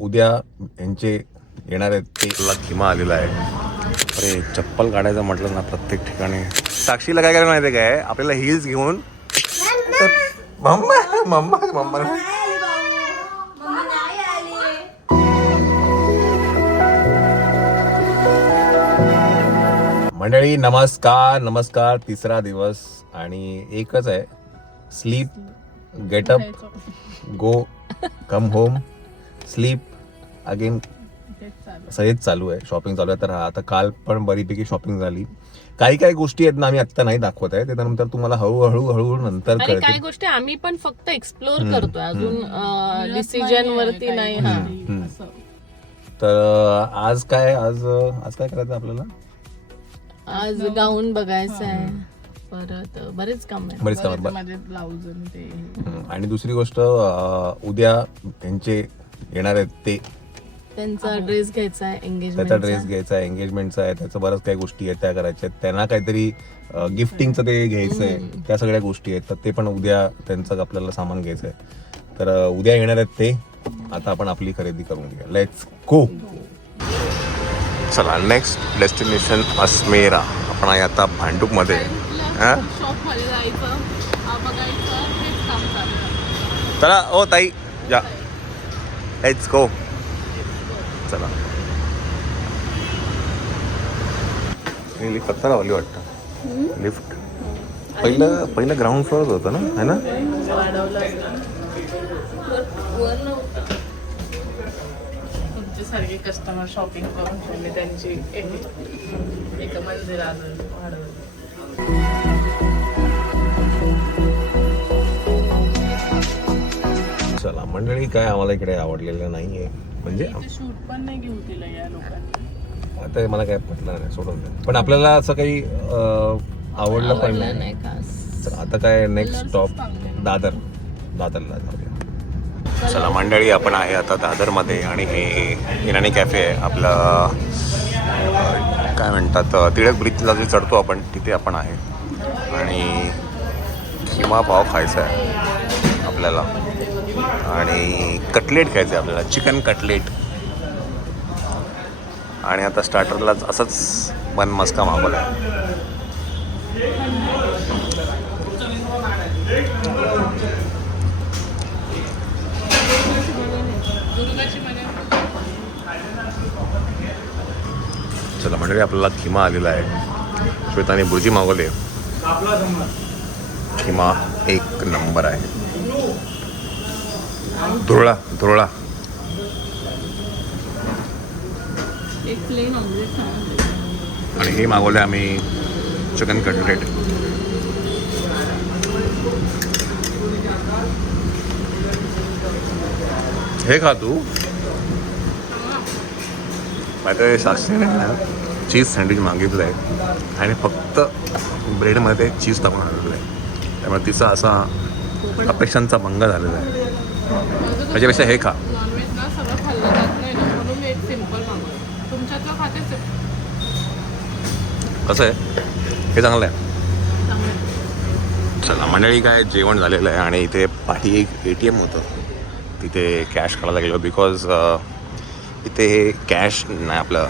उद्या यांचे येणार आहेत ते खिमा आलेला आहे. अरे चप्पल काढायचं म्हटलं ना प्रत्येक ठिकाणी. साक्षीला काय करायला माहिती आहे काय, आपल्याला हिल्स घेऊन मम्मा मम्मा मम्मा मंडळी नमस्कार नमस्कार. तिसरा दिवस आणि एकच आहे, स्लीप गेटअप गो कम होम स्लीप अगेन. सगळेच चालू आहे, शॉपिंग चालू आहे. तर आता काल पण बरीपैकी शॉपिंग झाली. काही काही गोष्टी आहेत ना आम्ही आत्ता नाही दाखवत आहे, त्यानंतर तुम्हाला हळूहळू नंतर कळतील. काही गोष्टी आम्ही पण फक्त एक्सप्लोर करतोय, अजून डिसिजन वरती नाही. तर आज काय करायचं आपल्याला? आज गाऊन बघायचं आहे, परत बरेच काम आहे. ब्लाऊज आणि दुसरी गोष्ट उद्या यांचे येणार आहेत ते, त्यांचा ड्रेस घ्यायचा आहे, त्याचा ड्रेस घ्यायचा आहे, एंगेजमेंटचा आहे, त्याचं बरंच काही गोष्टी आहेत त्या करायच्या आहेत. त्यांना काहीतरी गिफ्टिंगचं ते घ्यायचं आहे, त्या सगळ्या गोष्टी आहेत. तर ते पण उद्या त्यांचं आपल्याला सामान घ्यायचं आहे. तर उद्या येणार आहेत ते. आता आपण आपली खरेदी करून घेऊया. Let's go. चला, नेक्स्ट डेस्टिनेशन अस्मेरा. आपण आहे आता भांडूपमध्ये. शॉप मध्ये जायचं, बघायचं, हेच काम चालू आहे. चला ओ ताई या, लेट्स गो. चला, लिफ्ट आत्ता लावली वाटतं. लिफ्ट पहिलं ग्राउंड फ्लोअर होतं ना, है ना? तुमच्यासारखे कस्टमर शॉपिंग करून ठेवले, त्यांची एक मंदिरात वाढवली. चला मंडळी, काय आम्हाला इकडे आवडलेलं नाहीये, म्हणजे शूट पण नाही घेऊ दिलं या लोकांनी. आता मला काय पटलं नाही, सोडून द्या. पण आपल्याला असं काही आवडलं पण नाही. तर आता काय नेक्स्ट स्टॉप दादरला जाऊया. चला मंडळी, आपण आहे आता दादरमध्ये आणि हे इराणी कॅफे आहे आपलं. काय म्हणतात, टिळक ब्रिजला जे चढतो आपण तिथे आपण आहे. आणि खिमा पाव खायचा आहे आपल्याला आणि कटलेट खायचं आहे आपल्याला, चिकन कटलेट. आणि आता स्टार्टरलाच असंच बन मस्का मागवला आहे. चला मंडळी, आपल्याला खिमा आलेला आहे. श्वेताने भुर्जी मागवली. खिमा एक नंबर आहे. धुरळा एक प्लेन ऑमलेट. आणि हे मागवले आम्ही चिकन कटलेट. हे खा तू. माझ्या साक्षीने चीज सँडविच मागितलं आहे आणि फक्त ब्रेडमध्ये चीज टाकून आणलेलं आहे. त्यामुळे तिचा असा अपेक्षांचा भंग झालेला आहे. त्याच्यापेक्षा हे खा. नॉनव्हेज ना सगळं खाल्लं जात नाही ना, म्हणून मी एक सिम्पल मागवलं. तुमच्यातलं खातेच आहे. कसं आहे, हे चांगलं आहे. चला मंडळी, काय जेवण झालेलं आहे आणि इथे पाठी एक ATM होतं, तिथे कॅश काढायला गेलो. बिकॉज इथे कॅश नाही, आपलं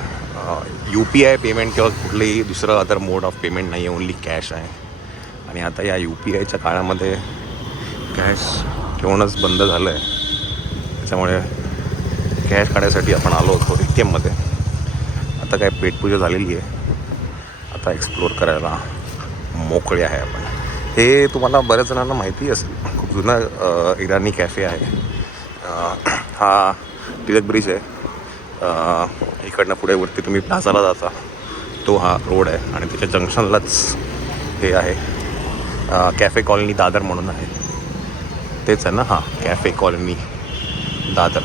UPI पेमेंट किंवा कुठलंही दुसरं अदर मोड ऑफ पेमेंट नाही आहे, ओन्ली कॅश आहे. आणि आता या UPIच्या काळामध्ये कॅश ठेवणंच बंद झालं आहे. त्याच्यामुळे कॅश काढायसाठी आपण आलो होतो ATMमध्ये. आता काय पेटपूजा झालेली आहे, आता एक्सप्लोअर करायला मोकळे आहे आपण. हे तुम्हाला बऱ्याच जणांना माहिती असेल, खूप जुना इराणी कॅफे आहे. हा टिळक ब्रिज आहे. इकडनं पुढे वरती तुम्ही प्लाझाला जाता, तो हा रोड आहे आणि त्याच्या जंक्शनलाच हे आहे. कॅफे कॉलनी दादर म्हणून आहे, तेच आहे ना? हां, कॅफे कॉलनी दादर.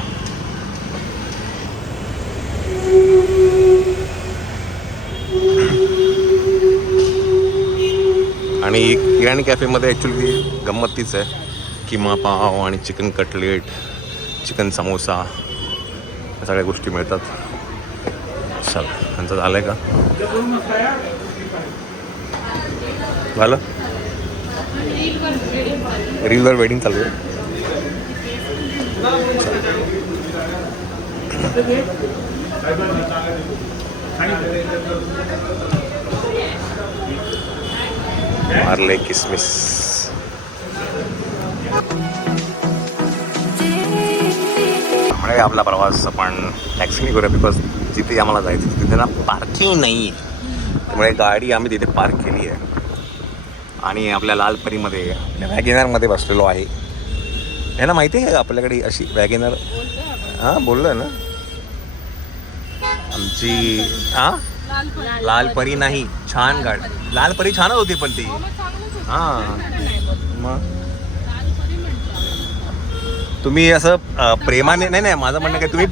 आणि इराणी कॅफेमध्ये ॲक्च्युली गंमत तीच आहे, किमा पाव आणि चिकन कटलेट, चिकन समोसा, या सगळ्या गोष्टी मिळतात. चला, त्यांचं झालं आहे का? झालं. रीलवर वेडिंग चालू आहे. मारले किसमिस. त्यामुळे आपला प्रवास आपण टॅक्सीने करूया बिकॉज जिथे आम्हाला जायचं तिथे ना पार्किंग नाही आहे. त्यामुळे गाडी आम्ही तिथे पार्क केली आहे आणि आपल्या लालपरीमध्ये वॅगेनरमध्ये बसलेलो आहे. ह्याला माहिती आहे का आपल्याकडे अशी वॅगेनर? हां बोललो ना आमची. हां लालपरी नाही, छान गाडी. लालपरी छानच होती पण ती. हां मग तुम्ही असं प्रेमाने नाही नाही माझं म्हणणं काय तुम्ही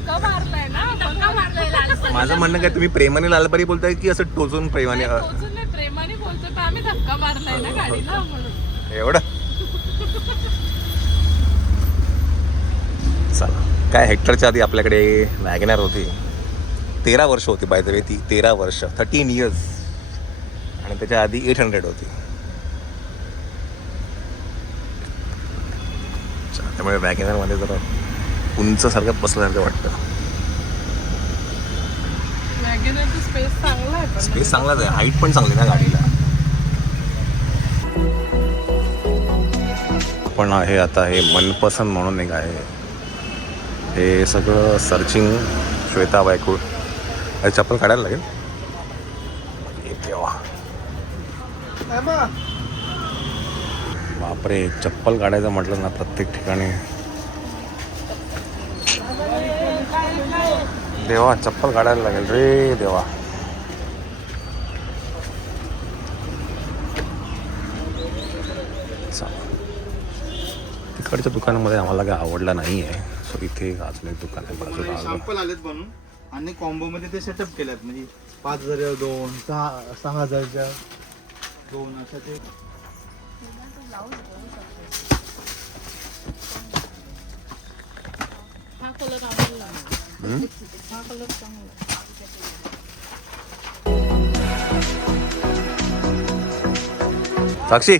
माझं म्हणणं काय तुम्ही प्रेमाने लालपरी बोलताय की असं टोचून प्रेमाने? प्रेमाने बोलतो तर आम्ही धक्का मारलाय ना गाडीला म्हणून. एवढं चला. काय हेक्टरच्या आधी आपल्याकडे वॅगनर होती. 13 वर्ष होती बाय द वे ती. 13 वर्ष 13 इयर्स. आणि त्याच्या आधी 800 होती. त्यामुळे वॅगनरमध्ये जरा उंच सारखं बसल्यासारखं वाटतं. वॅगनरचा स्पेस चांगला आहे पण. स्पेस चांगलाच आहे. हाईट पण चांगली ना गाडीला. आपण आहे आता हे मनपसंत म्हणून एक आहे. हे सगळं सर्चिंग श्वेता बायकूळ. अरे चप्पल काढायला लागेल. तेव्हा बापरे चप्पल काढायचं म्हटलं ना प्रत्येक ठिकाणी. देवा चप्पल काढायला लागेल रे देवा. तिकडच्या दुकानामध्ये आम्हाला काय आवडला नाही आहे. सो इथे अजून एक दुकान आहे बाजूला. सॅम्पल आलेत बनून आणि कॉम्बो मध्ये ते सेटअप केल्यात. म्हणजे 5,000 2, 6,000 2 असं ते. हा कलर आवडला. हा कलर चांगला. साक्षी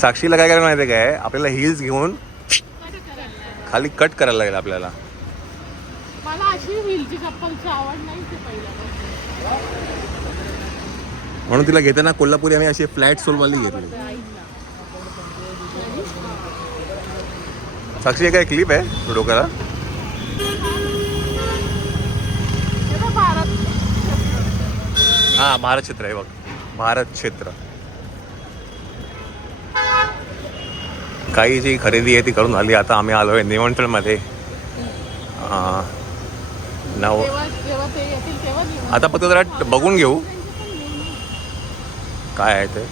साक्षीला काय करायला माहिती काय? आपल्याला हिल्स घेऊन खाली कट करायला लागेल आपल्याला. मला अशी हिलची चप्पलची आवड नाही ते पहिल्यापासून. म्हणून तिला घेताना कोल्हापुरी आम्ही अशी फ्लॅट सोलवाली घेतली. साक्षी हे काय क्लिप आहे डोक्याला? हा भारत क्षेत्र आहे बघ. भारत क्षेत्र. काही जी खरेदी आहे ती करून आली. आता आम्ही आलो आहे निमंत्रणमध्ये. जेव्हा ते येतील तेव्हा घेऊ. आता फक्त जरा बघून घेऊ काय आहे ते.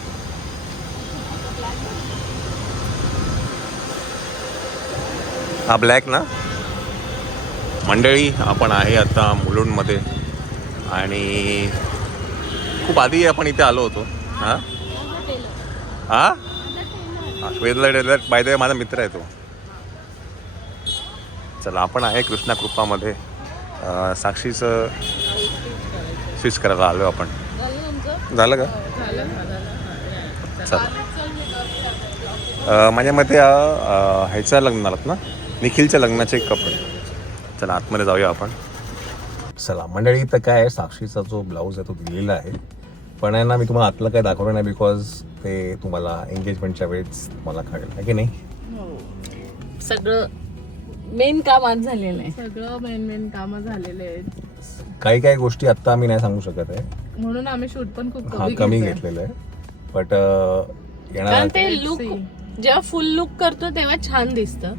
हा ब्लॅक ना. मंडळी आपण आहे आता मुलुंडमध्ये आणि खूप आधी आपण इथे आलो होतो. हां हां श्वेतला टेलर बाय द वे माझा मित्र आहे तो. चला आपण आहे कृष्णा कृपामध्ये. साक्षीचं स्विच करायला आलो आपण. झालं का? चला माझ्या मते ह्याच्या लग्नात ना निखिलच्या लग्नाचे कपडे. चला आतमध्ये जाऊया आपण. चला मंडळी तर काय आहे साक्षीचा जो ब्लाऊज आहे तो दिलेला आहे. पण आहे ना मी तुम्हाला आतलं काय दाखवलं नाही बिकॉज ते तुम्हाला एंगेजमेंटच्या वेळेस तुम्हाला कळेल आहे की नाही. सगळं मेन काम आज झालेलं आहे. सगळं मेन कामं झालेले आहेत. काही काही गोष्टी आत्ता आम्ही नाही सांगू शकत आहे. म्हणून आम्ही शूट पण खूप कमी घेतलेलं आहे. बट येणार कारण ते लुक जेव्हा फुल लुक करतो तेव्हा छान दिसतं.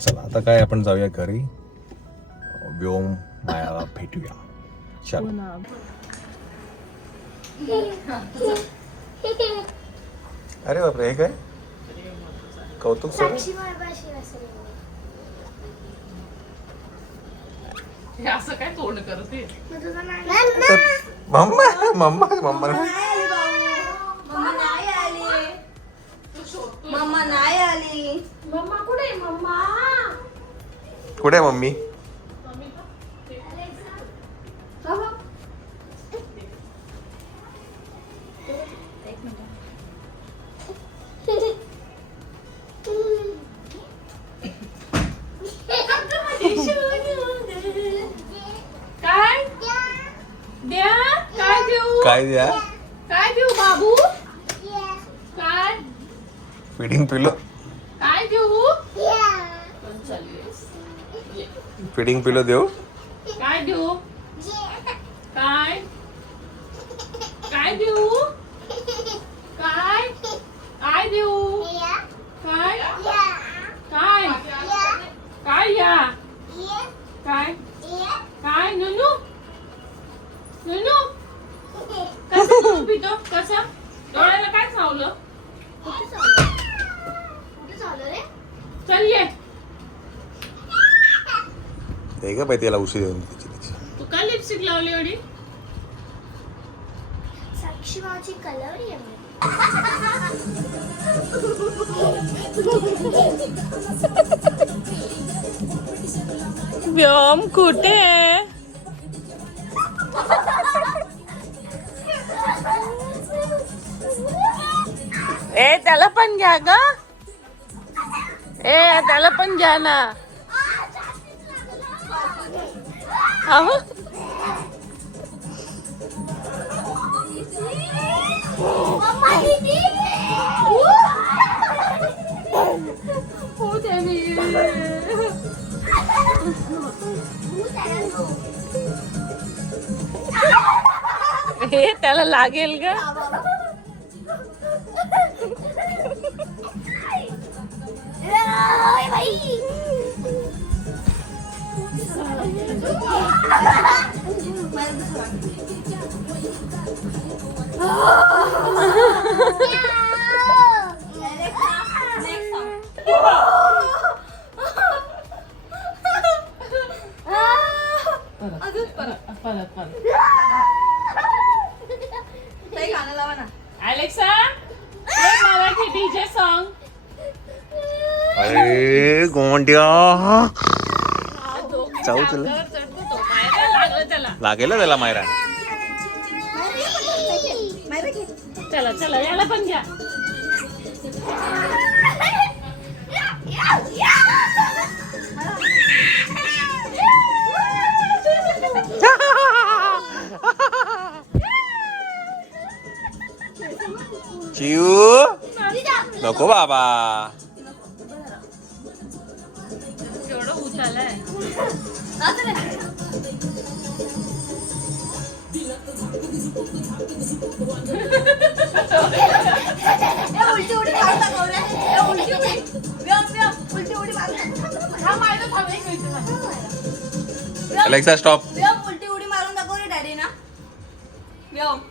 चला आता काय आपण जाऊया घरी. व्योम मायाला भेटूया. चल अरे बापरे हे काय कौतुक सर. हे असं काय तोंड करते. मम्मा मम्मा मम्मा मम्मा नाही आली. मम्मा कुठे? मम्मा कुठे आहे मम्मी? काय द्या काय देऊ बाबू काय फिडिंग पिलो काय देऊ फिडिंग पिलो देऊ काय देऊ काय काय देऊ काय काय देऊ काय काय काय या काय काय नुनू नुनू कसं दूध पितो कसं डोळ्याला काय चावलं चल ये ते का पाहिजे त्याला उशी देऊन तिची तिची तू का लिपस्टिक लावली एवढी साक्षी माझी कलवरी आहे व्योम कुठे ए त्याला पण घ्या ग ए त्याला पण घ्या ना अहो हे त्याला लागेल ग अलेक्सा मराठी डीजे सॉन्ग अरे गोंड्या चाऊ तुला लागलं त्याला लागेल ना त्याला मायरा चला चला याला पण घ्या चिऊ नको बाबा केवढं उचालाय उलटी उडी मारून दाखव रे. उलटी उडी उलटी उडी अलेक्सा स्टॉप उलटी उडी मारून दाखव रे डॅडी ना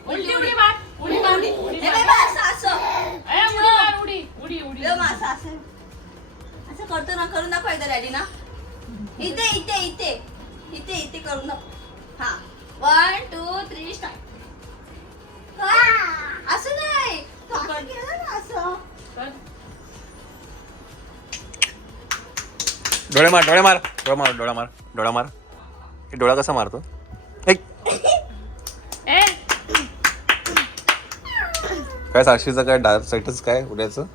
उलटी उडी मार उडी मार उडी हे मार. बाबा असं असं ए, उडी मार उडी उडी उडी असं असं असं करतो ना करून दाखव एकदा डॅडी ना इथे इथे इथे इथे इथे करून दाखव हा 1 2 3 स्टार्ट असं नाही काकड केलं ना असं कर. डोळे मार डोळे मार डोळा मार डोळा मार डोळा मार हे डोळा कसा मारतो ऐक. ए काय साक्षीचं काय डार्क साईडच काय उद्याचं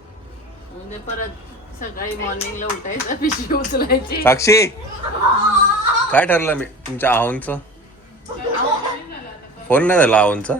म्हणजे परत सकाळी मॉर्निंगला उठायचं पिशवी उचलायची साक्षी काय ठरलं मी तुमच्या आहोंचं फोन नाही झाला आहोंचा